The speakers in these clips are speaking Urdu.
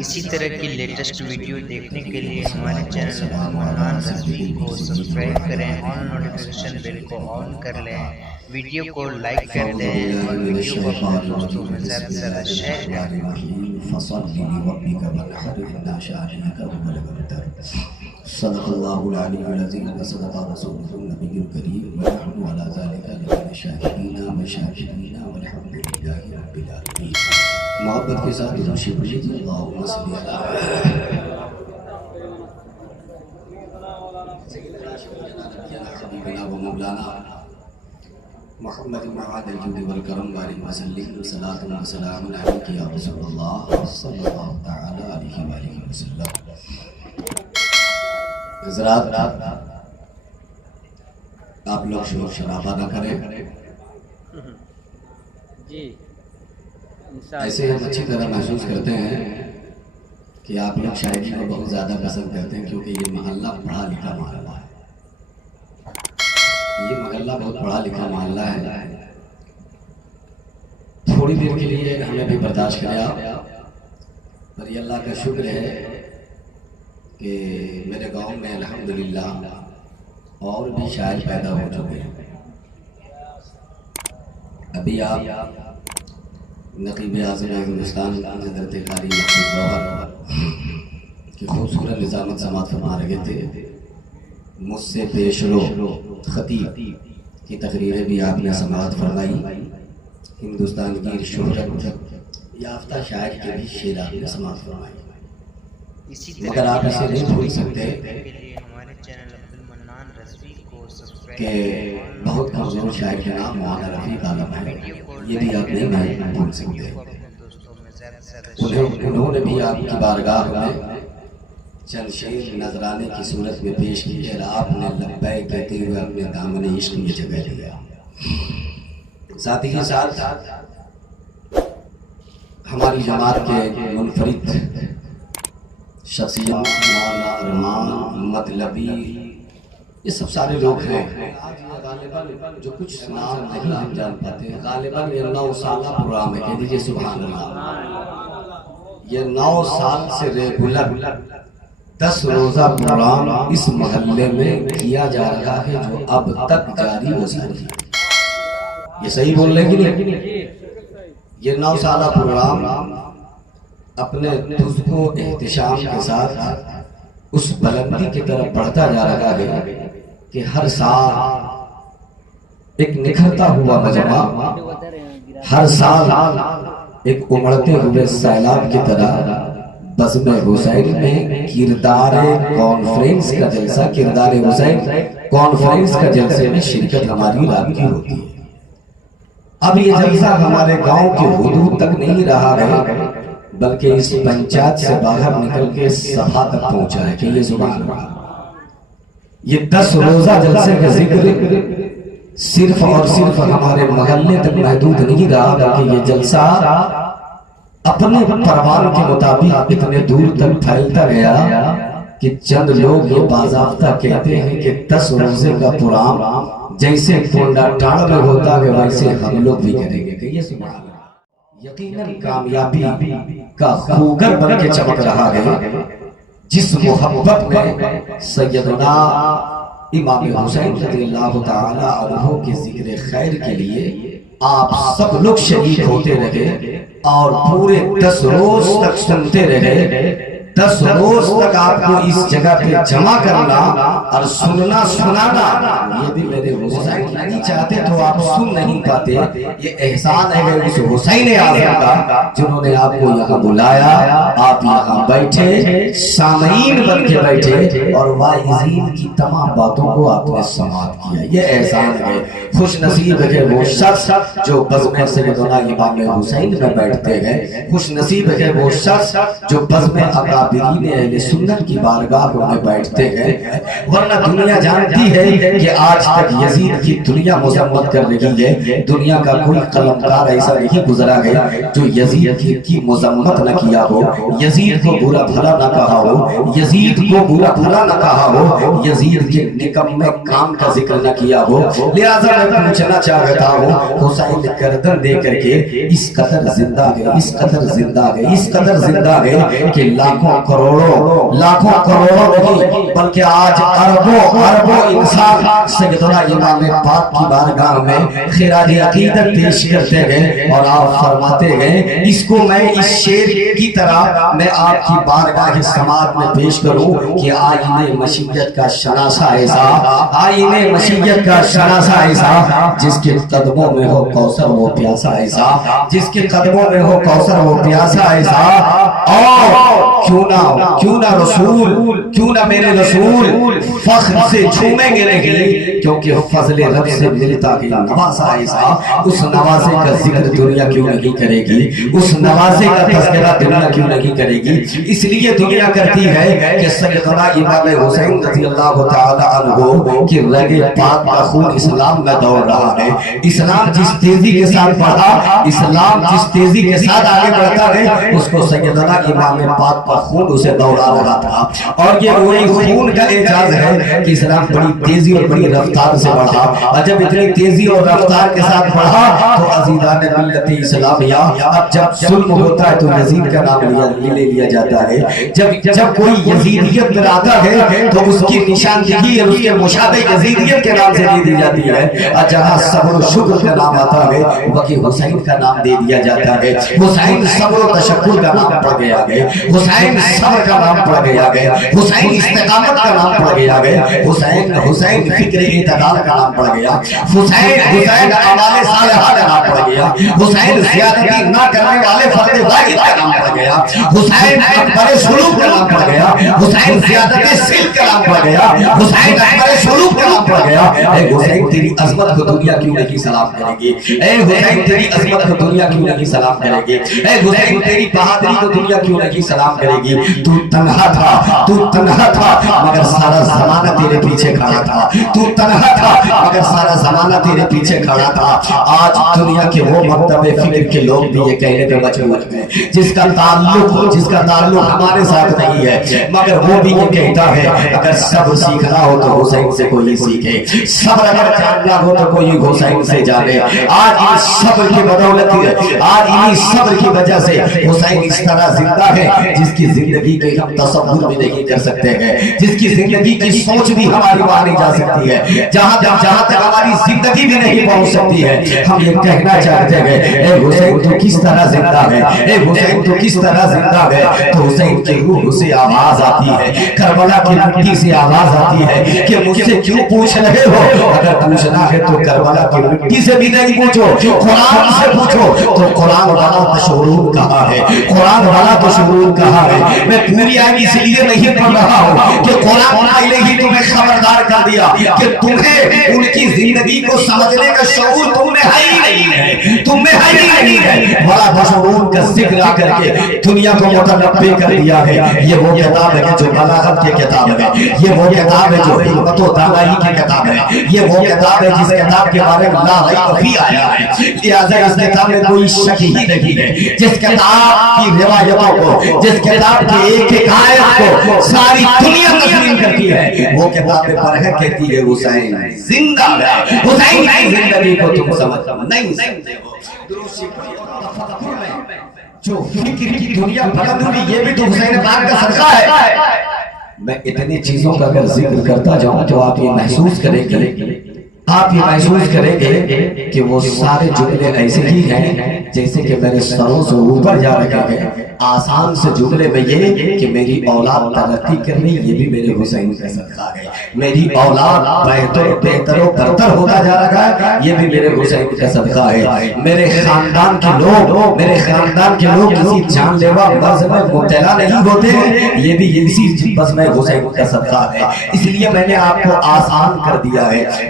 اسی طرح کی لیٹسٹ ویڈیو دیکھنے کے لیے ہمارے چینل منان رضوی کو سبسکرائب کریں اور نوٹیفیکیشن بیل کو آن کر لیں، ویڈیو کو لائک کر دیں اور ویڈیو کو اپنے دوستوں میں زیادہ سے زیادہ شیئر کریں۔ صدق اللہ العلی العظیم وصدق رسولہ النبی الکریم ونحن علی ذلک لمن الشاہدین والشاکرین والحمد للہ رب العالمین۔ محبت کے ساتھ درود شریف پڑھیے۔ اللہم صلی علی حبیبنا و مولانا محمد معاد الجود والکرم بارک وسلم صلاۃ و سلام علیک یا رسول اللہ صلی اللہ تعالی علیہ وآلہ وسلم۔ حضرات، آپ لوگ شور شرابہ نہ کریں، ایسے ہم اچھی طرح محسوس کرتے ہیں کہ آپ لوگ شاعری کو بہت زیادہ پسند کرتے ہیں، کیونکہ یہ محلہ پڑھا لکھا محلہ ہے، یہ محلہ بہت پڑھا لکھا محلہ ہے۔ تھوڑی دیر کے لیے ہمیں بھی برداشت کرے آپ، پر یہ اللہ کا شکر ہے کہ میرے گاؤں میں الحمدللہ اور بھی شاعر پیدا ہو چکے ہیں۔ ابھی آپ نقیب اعظم ہندوستان حضرت قاری مقصود گوہر کی خوبصورت نظامت سماعت فرما رہے تھے، مجھ سے پیش رو خطیب کی تقریریں بھی آپ نے سماعت فرمائی، ہندوستان کی شہرت یافتہ شاعر کے بھی شعر آپ نے سماعت فرمائی، مگر آپ اسے نہیں بھول سکتے کہ بہت کمزور شاعر کے نام مولانا رفیق عالم ہے، یہ بھی آپ نہیں بھول سکتے۔ انہوں نے بھی آپ کی بارگاہ میں چند شعر نذرانے کی صورت میں پیش کی اور آپ نے لبیک کہتے ہوئے اپنے دامن عشق میں جگہ لیا۔ ساتھ ہی ساتھ ہماری جماعت کے منفرد شخصیت مولانا ارمان مطلبی، یہ سب سارے لوگ ہیں غالباً جو کچھ نام نہیں ہم جان پاتے ہیں، غالباً یہ 9 سالہ پروگرام ہے، کہہ دیجئے سبحان اللہ۔ یہ 9 سال سے ریگولر 10 روزہ پروگرام اس محلے میں کیا جا رہا ہے، جو اب تک جاری و ساری ہے۔ یہ صحیح بول رہے ہیں کہ نہیں؟ یہ 9 سالہ پروگرام اپنے دھز کو احتشام کے ساتھ اس بلندی کی طرف بڑھتا جا رہا ہے کہ ہر سال ایک نکھرتا ہوا مجمع، ہر سال ایک امڑتے ہوئے سیلاب کی طرح بزم حسین میں کردار کانفرنس کا جلسہ، کردار حسین کانفرنس کا جلسے میں شرکت ہماری رات کی ہوتی ہے۔ اب یہ جلسہ ہمارے گاؤں کے حدود تک نہیں رہا ہے، بلکہ اس پنچایت سے باہر نکل کے سبھا تک پہنچا ہے کہ یہ سبحان اللہ۔ یہ 10 روزہ جلسے کا ذکر صرف اور صرف ہمارے محلے تک محدود نہیں رہا، بلکہ یہ جلسہ اپنے پروان کے مطابق اتنے دور تک پھیلتا گیا کہ چند لوگ یہ باضابطہ کہتے ہیں کہ 10 روزے کا پروگرام جیسے کونڈا ٹاڑ میں ہوتا ہے ویسے ہم لوگ بھی کریں گے کہ یہ سبحان اللہ۔ یقیناً کامیابی کا خوگر بن کے چمک رہا ہے جس محبت میں سیدنا امام حسین رضی اللہ تعالی عنہ کے ذکر خیر کے لیے آپ سب لوگ شریک ہوتے رہے اور پورے 10 روز تک سنتے رہے۔ 10 روز تک آپ کو اس جگہ پہ جمع کرنا اور سننا سنانا، یہ بھی میرے حسین نہیں چاہتے تو آپ سن نہیں پاتے۔ یہ احسان ہے اس حسین اعظم کا جنہوں نے آپ کو یہاں بلایا، آپ یہاں بیٹھے، سامعین بن کے بیٹھے اور واعظین کی تمام باتوں کو آپ نے سماعت کیا، یہ احسان ہے۔ خوش نصیب ہے وہ شخص جو بزم سیدنا امام حسین میں بیٹھتے ہیں، خوش نصیب ہے وہ شخص جو بزم اکابرین اہل سنت کی بارگاہ میں بیٹھتے ہیں، ورنہ دنیا جانتی ہے کہ آج تک یزید کی دنیا مذمت کر رہی ہے، دنیا کا کوئی قلمکار ایسا نہیں گزرا ہے جو یزید کی مذمت نہ کیا ہو، یزید کو برا بھلا نہ کہا ہو، یزید کو برا بھلا نہ کہا ہو، یزید کے نکمے کام کا ذکر نہ کیا ہو۔ لہذا میں پوچھنا چاہتا ہوں، حسین گردن دے کر کے اس قدر زندہ ہے، اس قدر زندہ ہے، اس قدر زندہ ہے کہ لاکھوں کروڑوں نہیں بلکہ آج اربوں انسان سیدنا امام پاک کی بارگاہ میں خراج عقیدت پیش کرتے ہیں، اور آپ فرماتے ہیں اس کو میں اس شعر کی طرح میں آپ کی بارگاہ سماعت میں پیش کروں کہ آئینے مشیت کا شناسہ ایسا، آئینے مشیت کا شناسہ ایسا، جس کے قدموں میں ہو کوثر وہ پیاسا ایسا، جس کے قدموں میں ہو کوثر وہ پیاسا ایسا، اور کیوں نہ رسول، کیوں نہ میرے رسول فخر سے جھومیں گے نہیں، کیونکہ فضل رب سے ملتا ہے نوازا ایسا، اس نوازے کا ذکر دنیا کیوں نہیں کرے گی، اس نوازے کا تذکرہ دنیا کیوں نہیں کرے گی؟ اس لیے دنیا کرتی ہے کہ سیدنا امام حسین رضی اللہ تعالی عنہ کی رگ پاک کا خون اسلام میں دوڑ رہا ہے، اسلام جس تیزی کے ساتھ بڑھا، اسلام جس تیزی کے ساتھ آگے بڑھتا ہے، اس کو سیدنا امام پاک کا خون اسے دوڑا رہا تھا، اور یہ وہی خون کا اعجاز ہے کہ اسلام بڑی تیزی اور بڑی رفتار سے بڑھا، اور جب اتنی تیزی اور رفتار کے ساتھ بڑھا تو عزیزان ملت اسلامیہ، اب جب ظلم ہوتا ہے تو یزید کا نام لے لیا جاتا ہے، جب کوئی یزیدیت پر آتا ہے تو اس کی نشاندہی اور اس کے مشابہ یزیدیت کے نام سے دے دی جاتی ہے، اور جہاں صبر و شکر کا نام آتا ہے وہی حسین کا نام دے دیا جاتا ہے، حسین صبر و تشکر کا نام پڑ گیا ہے، حسین صبر کا نام پڑ گیا ہے، حسین استقامت کا نام پڑ گیا ہے، حسین فکر اعتدال کا نام پڑ گیا، حسین اعمال صالحہ کا نام پڑ گیا، حسین زیادتی نہ کرنے والے فرد واحد کا نام پڑ گیا، حسین اکبر سلوک کا نام پڑ گیا، حسین زیادت سلک کا نام پڑ گیا، حسین اکبر سلوک کا نام پڑ گیا۔ اے حسین تیری عظمت کو دنیا کیوں نہیں سلام کرے گی؟ اے حسین تیری عظمت کو دنیا کیوں نہیں سلام کرے گی؟ اے حسین تیری بہادری کو دنیا کیوں نہیں سلام کرے گی؟ تو تنہا تھا مگر سارا زمانہ تیرے پیچھے کھڑا تھا، تو تنہا تھا مگر سارا زمانہ تیرے پیچھے کھڑا تھا۔ آج دنیا کے وہ مکتب فکر کے لوگ بھی یہ کہنے پہ مجبور ہیں، جس کا تعلق ہمارے ساتھ نہیں ہے، مگر وہ بھی یہ کہتا ہے اگر صبر سیکھنا ہو تو حسین سے کوئی سیکھے، صبر اگر جاننا ہو تو کوئی حسین سے جانے۔ آج اس صبر کی بدولت، آج انہی صبر کی وجہ سے حسین اس طرح زندہ ہے جس کی زندگی کے ہم تصور بھی نہیں کر سکتے ہیں، جس کی زندگی کی سوچ بھی ہماری وہاں نہیں جا سکتی ہے، جہاں تک ہماری زندگی بھی نہیں پہنچ سکتی ہے۔ ہم یہ کہنا چاہتے ہیں اے حسین تو کس طرح زندہ ہے، اے حسین تو کس طرح زندہ ہے؟ تو حسین کی روح سے آواز آتی ہے، کربلا کی مٹی سے آواز آتی ہے کہ مجھ سے کیوں پوچھ رہے ہو؟ اگر پوچھنا ہے تو کربلا کی مٹی سے بھی نہیں پوچھو، قرآن سے پوچھو۔ تو قرآن والا تشعرون کہا ہے، قرآن والا تشعرون کہا ہے۔ میں پوری آیت اس لیے نہیں پڑھ رہا ہوں کہ قرآن نے ہی تمہیں خبردار کر دیا کہ تمہیں ان کی زندگی کو سمجھنے کا شعور تم میں ہے ہی نہیں ہے، تم میں ہے ہی نہیں ہے۔ بڑا تشعرون کا ذکر آ کر کے دنیا کو متنبع کر دیا ہے۔ یہ وہ کتاب ہے جو بلاغت کی کتاب ہے، یہ وہ کتاب ہے جو حکمت و دانائی کی کتاب ہے، یہ وہ کتاب ہے جس کتاب کے بارے میں لا ریب فیہ آیا ہے، لہذا اس کتاب میں کوئی شک ہی نہیں ہے۔ جس کتاب کی روایتوں کو، جس کتاب کی ایک ایک آیت کو ساری دنیا تسلیم کرتی ہے، وہ کتاب برہہ کہتی ہے حسین زندہ ہے۔ حسین کی زندگی کو تم سمجھ نہیں سکتے ہو۔ جو فکر کی دنیا بلند ہوئی یہ بھی تو حسین پاک کا صدقہ ہے۔ میں اتنی چیزوں کا اگر ذکر کرتا جاؤں تو آپ یہ محسوس کریں گے کہ وہ سارے جملے ایسے ہی ہیں جیسے کہ میرے سروں سے اوپر جا رہے ہیں۔ آسان سے جملے میں یہ کہ میری اولاد ترقی کر رہی، یہ بھی میرے حسین کا صدقہ ہے۔ میری اولاد بہتر و برتر ہوتا جا رہا ہے، یہ بھی میرے حسین کا صدقہ ہے۔ میرے خاندان کے لوگ کسی جان لیوا مرض میں مبتلا نہیں ہوتے ہیں، یہ بھی اسی بس میں حسین کا صدقہ ہے۔ اس لیے میں نے آپ کو آسان کر دیا ہے،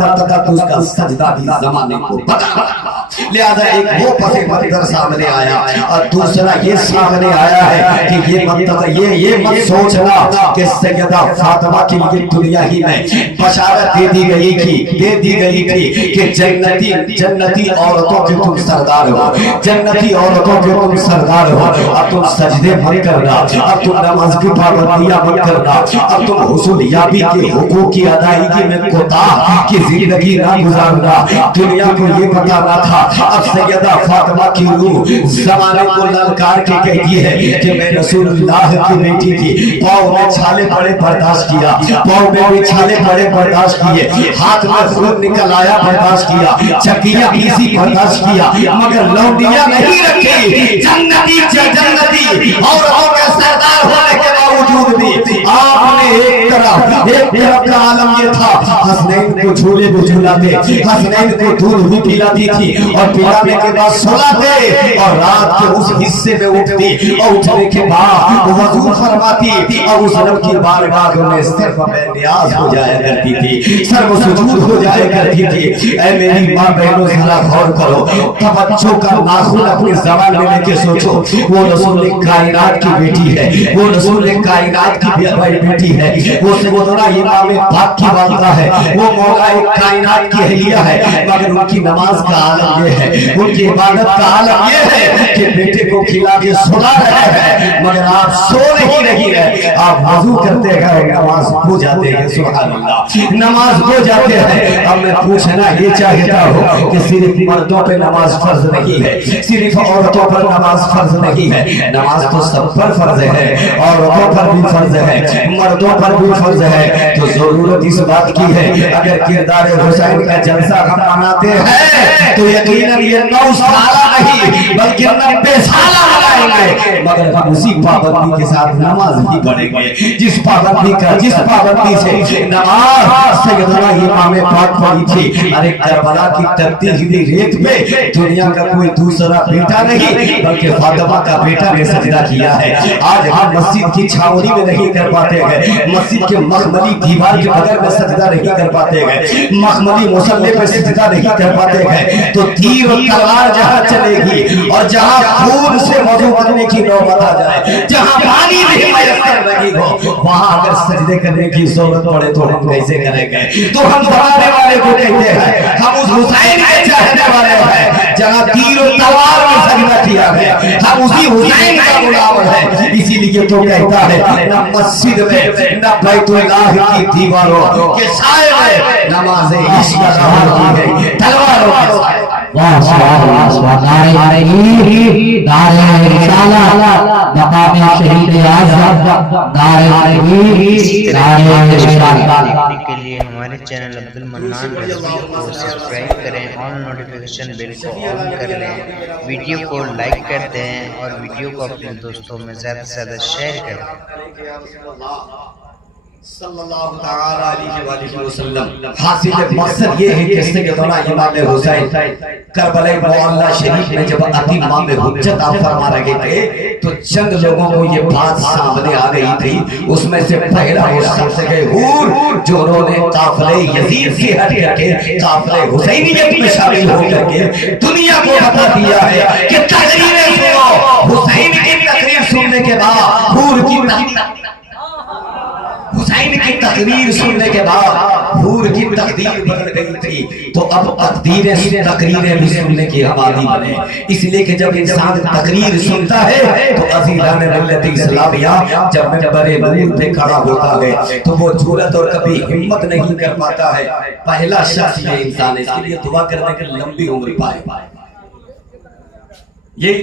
کرتا تھا تو اس کا سجدہ بھی زمانے کو بتا. لہذا ایک وہ پس منظر سامنے آیا اور دوسرا یہ سامنے آیا ہے کہ یہ مت سوچنا کہ سیدہ فاطمہ کے لیے دنیا ہی میں بشارت دے دی گئی تھی کہ جنتی عورتوں کے تم سردار ہو, جنتی عورتوں کے تم سردار ہو. اب تم سجدے مت کرنا, اب تم نماز کی پابندیاں مت کرنا, اب تم حصول یابی کے حقوق کی ادائیگی میں کوتاہ کی زندگی نہ گزارنا. دنیا کو یہ بتانا تھا. اب سیدہ فاطمہ کی روح زمانے کو للکار کے کہتی ہے کہ میں رسول اللہ کی بیٹی تھی. پاؤں میں چھالے پڑے برداشت کیا, پاؤں میں بھی چھالے پڑے برداشت کیے, ہاتھ میں خون نکل آیا برداشت کیا, چکیاں پیسی برداشت کیا, مگر لوٹیاں نہیں رکھی. جنتی عورتوں کے سردار ہونے کے باوجود بھی آپ نے ایک طرف کا عالم یہ تھا, حسنین کو جھولے بھی جھولاتے, حسنین کو دودھ بھی پلاتی تھی اور پلانے کے بعد سلاتے اور رات کے اس حصے میں اٹھتی اور اٹھنے کے بعد وضو فرماتی اور اس رب کی بارگاہ میں صرف بے نیاز ہو جایا کرتی تھی, سر سجود ہو جایا کرتی تھی. اے میری ماں بہنوں ذرا غور کرو, توجہ کا ناخن اپنے زبان میں لے کے سوچو. وہ رسول کائنات کی بیٹی ہے, وہ رسول کائنات کی بیٹی ہے, وہ سیدنا امام پاک کی والدہ ہے, وہ مولا کائنات کی اہلیہ ہے, مگر ان کی نماز کا عالم یہ ہے, ان کی عبادت کا عالم یہ ہے کہ بیٹے کو کھلا کے سلا رہے ہیں مگر آپ سو نہیں رہی ہے. آپ وضو کرتے ہیں, نماز ہو جاتے ہیں, سبحان اللہ, نماز ہو جاتے ہیں. اب میں پوچھنا یہ چاہتا ہوں کہ صرف مردوں پہ نماز فرض نہیں ہے, صرف عورتوں پر نماز فرض نہیں ہے. نماز تو سب پر فرض ہے, عورتوں پر بھی فرض ہے, مردوں پر بھی فرض ہے. تو ضرورت اس بات کی ہے اگر کردار حسین کا جلسہ ہم مناتے ہیں تو یقیناً یہ 9 سالہ نہیں بلکہ 90 سالہ منائیں گے, مگر ہم اسی پابندی کے ساتھ نماز بھی پڑھیں گے جس پابندی سے نماز سیدنا امام پاک پڑھی تھی. ارے کربلا کی تپتی ہوئی ریت پہ دنیا کا کوئی دوسرا بیٹا نہیں بلکہ فاطمہ کا بیٹا نے سجدہ کیا ہے. آج ہم مسجد کی چھاؤنی میں نہیں کر پاتے ہیں, مسجد کے مخملی دیوار کے بغیر میں سجدہ نہیں کر پاتے ہیں, مخملی مصلی پہ سجدہ نہیں کر پاتے ہیں. تو تیر و تلوار جہاں چلے گی اور جہاں خون سے وضو کرنے کی نوبت آ جائے, جہاں پانی نہیں میسر لگی ہو, وہاں اگر سجدے کرنے کی ضرورت پڑے تو ہم کیسے کریں گے؟ تو ہم بنانے والے کو کہتے ہیں, ہم اس حسین کے چاہنے والے ہیں جہاں تیر و تلوار میں سجدہ کیا گیا, ہم اسی حسین کا غلام ہیں. اسی لیے تو کہتا ہے نہ مسجد میں نہ بیت اللہ کی دیواروں کے سائے میں نماز عشق ادا ہوتی ہے, تلواروں کے سائے. کے لیے ہمارے چینل عبد المنان رضوی کو سبسکرائب کریں اور نوٹیفیکیشن بیل کو آن کر لیں, ویڈیو کو لائک کر دیں اور ویڈیو کو اپنے دوستوں میں زیادہ سے زیادہ شیئر کریں. صلی اللہ تعالی علیہ وآلہ وسلم. حاصل مقصد یہ ہے کہ سیدنا امام حسین کربلا معلی شریف میں جب امام حجت آپ فرما رہے تھے تو چند لوگوں کو یہ بات سامنے آ گئی تھی. اس میں سے پہلا وہ سب سے گئے حور جو انہوں نے قافلہ یزید سے ہٹ کر کے قافلہ حسینیت میں شامل ہو کر کے دنیا کو بتا دیا ہے کہ تقریریں سنو. حسین کی تقریر سننے کے بعد حور کی حسین کی تقریر سننے کے بعد حور کی تقدیر بدل گئی تھی. تو اب تقریریں بھی سننے کی آبادی بنے, اس لیے کہ جب انسان تقریر سنتا ہے تو عزیزان ملت اسلامیہ جب منبر نور پہ کھڑا ہوتا ہے تو وہ جرأت اور کبھی ہمت نہیں کر پاتا ہے. پہلا شخص یہ انسان ہے, اس کے لیے دعا کرنے کے لمبی عمر پائے. یہی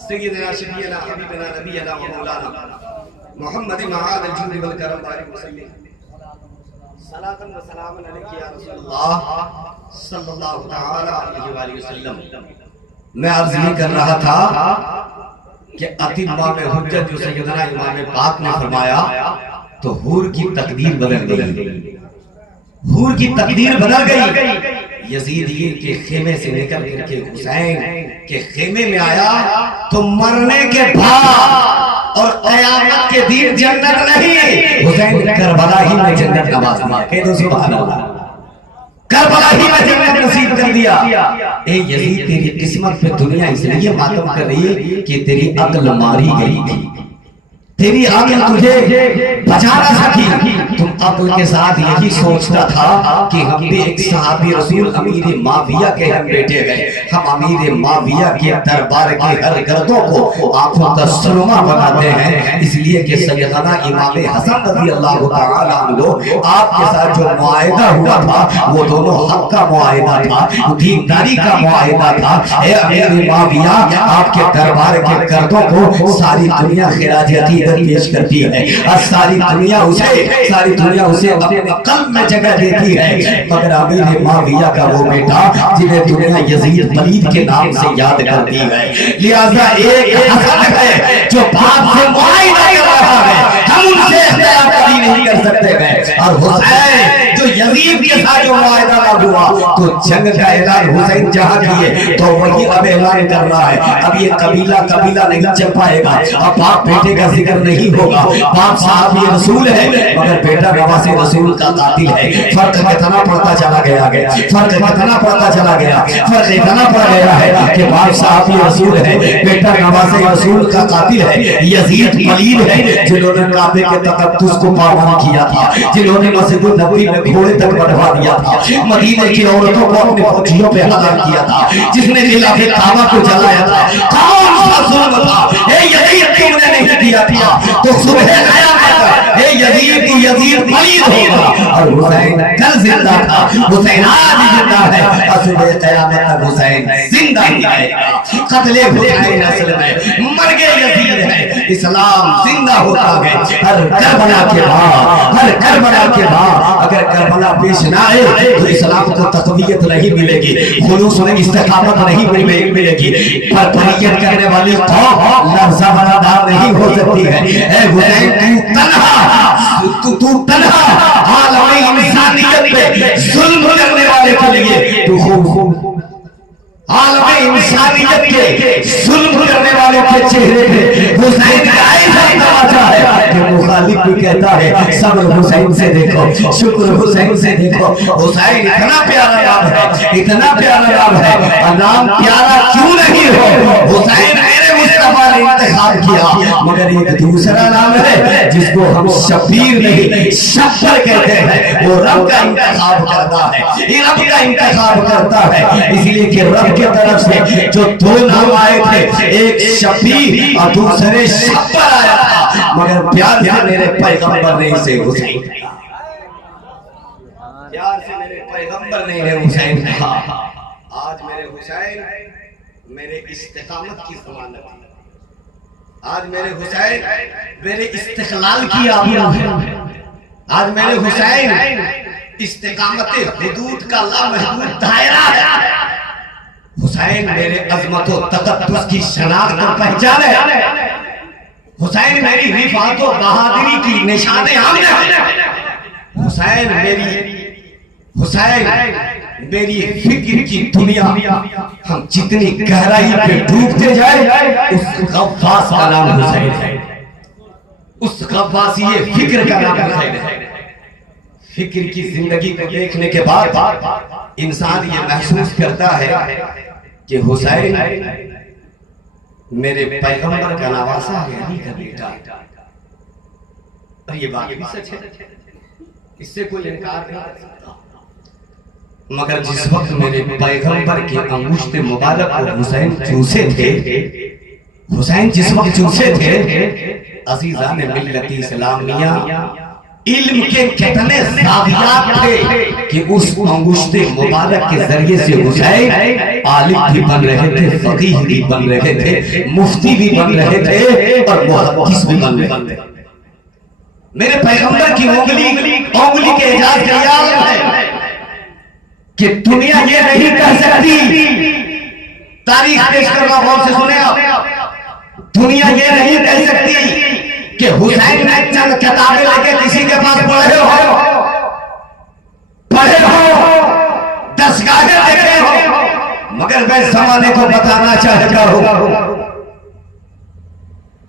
سیدنا شفیعنا حبیبنا نبینا و مولانا محمد معاذ الجود والکرم بارک وسلم صلاۃ و سلام علیک یا رسول اللہ صلی اللہ تعالی علیہ وآلہ وسلم. میں عرض یہ کر رہا تھا کہ امام حجت جو سیدنا امام پاک نے فرمایا تو حور کی تقدیر بدل گئی, حور کی تقدیر بدل گئی. یزید کے خیمے سے نکل کر کے حسین کے خیمے میں آیا تو مرنے کے بعد اور قیامت کے دن جنت نہیں، حسین کربلا ہی میں جنت نواز دیا، کہہ دو سبحان اللہ، کربلا ہی میں جنت نصیب کر دیا۔ اے یزید تیری قسمت پہ دنیا اس لیے ماتم کر رہی ہے کہ تیری عقل ماری گئی تھی، تیری عقل تجھے بچا نہ سکی، تم عقل کے ساتھ یہی سوچتا تھا کہ ہم بھی ایک صحابی رسول امیر معاویہ کے ہم بیٹے گئے، ہم امیر معاویہ کے دربار کے ہر گردوں کو آنکھوں کا سرما بناتے ہیں، اس لیے کہ سیدنا امام حسن رضی اللہ تعالیٰ عنہ آپ کے ساتھ جو معاہدہ ہوا تھا وہ دونوں حق کا معاہدہ تھا، دینداری کا معاہدہ تھا۔ اے امیر معاویہ، آپ کے دربار کے گردوں کو ساری دنیا خراج عقیدت پیش کرتی ہے، اور ساری دنیا اسے اپنے قلب میں جگہ دیتی ہے، مگر امیر معاویہ کا وہ بیٹا جنہیں دنیا یزید پلید کے نام سے یاد کرتی ہے، لہذا ایک حسن ہے جو باپ سے معاہدہ کر رہا ہے، ہم ان سے اختلاف کبھی نہیں کر سکتے ہیں، اور حسین جو یزید کے ساتھ جو معاہدہ نہ ہوا تو جنگ کا اعلان حسین جہاں کیے تو وہی اب اعلان کر رہا ہے، اب یہ قبیلہ نہیں چل پائے گا، اب باپ بیٹے کا ذکر نہیں ہوگا، باپ صحابی رسول ہے مگر بیٹا نواز رسول کا قاتل ہے، فرق کتنا پڑتا چلا گیا فرق اتنا پڑ گیا ہے کہ باپ صحابی رسول ہے، بیٹا نواز رسول کا قاتل ہے، یزید پلید ہے جنہوں نے کعبے کے تقدس کو پامال کیا تھا، جنہوں نے مسجد النبی میں گھوڑے تک بڑھوا دیا تھا، مدینے کی عورتوں کو اپنے فوجیوں پہ حلال کیا تھا، جس نے خلاف کعبہ کو جلایا تھا، کون سا ظلم تھا؟ اے یزید تم نے نہیں کیا تھا تو صبح قیامت اے یزید پلید ہوگا، اور حسین کل زندہ تھا، حسین آج زندہ ہے، اور صبح قیامت تک حسین زندہ ہی رہے گا۔ قتل حسین اصل میں مرگ یزید ہے، اسلام زندہ ہوتا ہے ہر کربلا کے بعد، اگر کربلا پیش نہ آئے تو اسلام کو تقویت نہیں ملے گی، خلوص میں استقامت نہیں ملے گی، پر پریت کرنے والی قوم لفظہ برادار نہیں ہو سکتی ہے۔ اے حسین تو تنہا عالم انسانیت پہ ظلم کرنے والے کے لیے تو خوب عالم انسانیت کے ظلم کرنے والے کے چہرے پہ حسین کا ایسا تماشا ہے کہ مخالف بھی کہتا ہے صبر حسین سے دیکھو، شکر حسین سے دیکھو۔ حسین اتنا پیارا نام ہے، نام پیارا کیوں نہیں ہو؟ حسین میرے مصطفیٰ نے انتخاب کیا، مگر ایک دوسرا نام ہے جس کو ہم شبیر نہیں شبر کہتے ہیں، وہ رب کا انتخاب کرتا ہے، اس لیے کہ رب کی طرف سے جو دو نام آئے تھے، ایک شبیر اور دوسرے شبر آیا تھا، مگر پیار سے میرے پیغمبر نے اسے حسین کہا، پیار سے میرے پیغمبر نے حسین کہا۔ آج میرے حسین میرے استقامت کی ضمانت ہے، آج میرے حسین میرے استقلال کی آبرو ہے، آج میرے حسین استقامت حدود کا لامحدود دائرہ ہے، حسین میرے عظمت و تقدس کی شناخت اور پہچان ہے، حسین میری رفعت و بہادری کی نشان عام ہے، حسین میری فکر کی دنیا ہم جتنی گہرائی پہ ڈوبتے جائیں اس غواص کا نام حسین ہے، اس غواصی فکر کا نام حسین ہے۔ فکر کی زندگی کو دیکھنے کے بعد انسان یہ محسوس کرتا ہے کہ حسین میرے پیغمبر کا نواسا ہے، علی کا بیٹا، اور یہ بات بھی سچ ہے، اس سے کوئی انکار نہیں کر سکتا، مگر جس وقت میرے پیغمبر کے انگشت مبارک کو حسین چوسے تھے، عزیزان ملت اسلامیہ، علم کے کتنے زاویات تھے کہ اس انگشت مبارک کے ذریعے سے حسین عالم بھی بن رہے تھے، فقیہ بھی بن رہے تھے، مفتی بھی بن رہے تھے، اور محدث بھی بن رہے تھے۔ میرے پیغمبر کی انگلی کے اعجاز کا یہ عالم ہے کہ دنیا یہ نہیں کہہ سکتی، تاریخ پیش کر رہا غور سے سنیں آپ، دنیا یہ نہیں کہہ سکتی کہ حسین نے چند کتابیں لے کے کسی کے پاس پڑھے ہو، دستگاہیں دیکھے ہو، مگر میں زمانے کو بتانا چاہتا ہوں